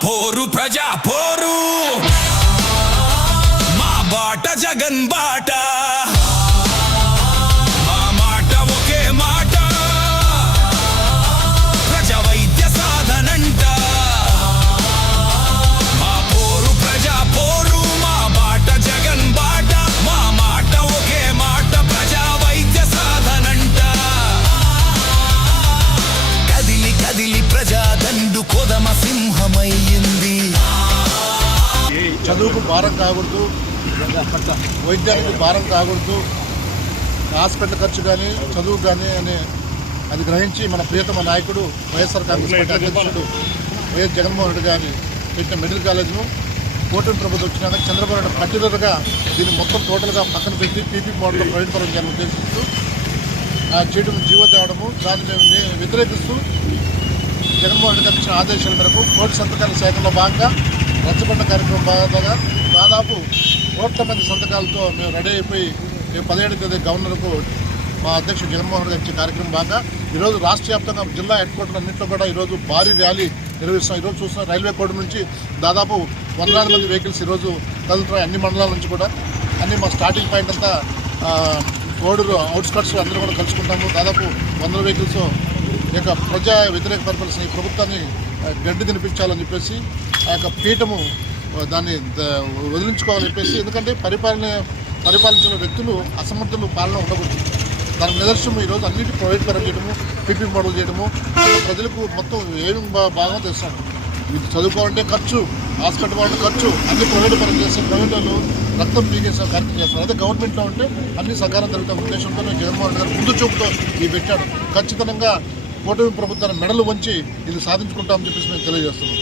పోరు ప్రజా పోరు మా బాట జగన్ బాట మా మాట ఒకే మాట ప్రజా వైద్య సాధనంట మా పోరు ప్రజా పోరు మా బాట జగన్ బాట మా మాట ఒకే మాట ప్రజా వైద్య సాధనంట కదిలి కదిలి ప్రజా దండు కొదమ సింహమయ్యింది. చదువుకు భారం కాకూడదు, వైద్యానికి భారం కాకూడదు, హాస్పిటల్ ఖర్చు కానీ చదువు కానీ అని అది గ్రహించి మన ప్రియతమ నాయకుడు వైఎస్ఆర్ కాంగ్రెస్ పార్టీ అధ్యక్షుడు వైఎస్ జగన్మోహన్ రెడ్డి గారిని పెట్టిన మెడికల్ కాలేజ్ను కూటమి ప్రభుత్వం వచ్చినాక చంద్రబాబు నాయుడు పర్టికులర్గా దీన్ని మొత్తం టోటల్గా పక్కన పెట్టి పీపీ మోడల్లో ప్రైవేట్ పరం చేయాలని ఉద్దేశిస్తూ చేయడం జీవో తేవడము దాన్ని మేము వ్యతిరేకిస్తూ జగన్మోహన్ రెడ్డి గారి ఇచ్చిన ఆదేశాల మేరకు కోటి సంతకాల సేకరణలో భాగంగా రచ్చబండ కార్యక్రమం భాగంగా దాదాపు 1,00,00,000 మంది సంతకాలతో మేము రెడీ అయిపోయి 17వ తేదీ గవర్నర్కు మా అధ్యక్షుడు జగన్మోహన్ రెడ్డి ఇచ్చే కార్యక్రమం భాగంగా ఈరోజు రాష్ట్ర వ్యాప్తంగా జిల్లా హెడ్ క్వార్టర్ అన్నింటిలో కూడా ఈరోజు భారీ ర్యాలీ నిర్వహిస్తాం. ఈరోజు చూస్తున్నాం రైల్వే కోడ్ నుంచి దాదాపు 100,000 మంది వెహికల్స్ ఈరోజు కదులుతున్నాయి. అన్ని మండలాల నుంచి కూడా అన్ని మా స్టార్టింగ్ పాయింట్ అంతా కోడూరు అవుట్స్కట్స్ అందరూ కూడా కలుసుకుంటాము. దాదాపు 100 వెహికల్స్ యొక్క ప్రజా వ్యతిరేక పరిపాలన ఈ ప్రభుత్వాన్ని గడ్డి తినిపించాలని చెప్పేసి ఆ యొక్క పీఠము దాన్ని వదిలించుకోవాలని చెప్పేసి, ఎందుకంటే పరిపాలించిన వ్యక్తులు అసమర్థులు పాలన ఉండకూడదు. దానికి నిదర్శనం ఈరోజు అన్నిటి ప్రైవేట్ పరం చేయడము, పీపీ మోడల్ చేయడము, ప్రజలకు మొత్తం ఏమి బాగా తెస్తాం. ఇది చదువుకోవాలంటే ఖర్చు, హాస్పిటల్ పోవాలంటే ఖర్చు, అన్ని ప్రైవేట్ పరం చేస్తే ప్రైవేట్ వాళ్ళు రక్తం పీకేసే కార్యక్రమం చేస్తారు. అదే గవర్నమెంట్లో ఉంటే అన్ని సకాలం జరుగుతున్న ఉద్దేశంతో జగన్మోహన్ రెడ్డి గారు ముందు చూపుతో ఇది పెట్టాడు. ఖచ్చితంగా కూటమి ప్రభుత్వాన్ని మెడలు వంచి ఇది సాధించుకుంటామని చెప్పేసి మేము తెలియజేస్తున్నాం.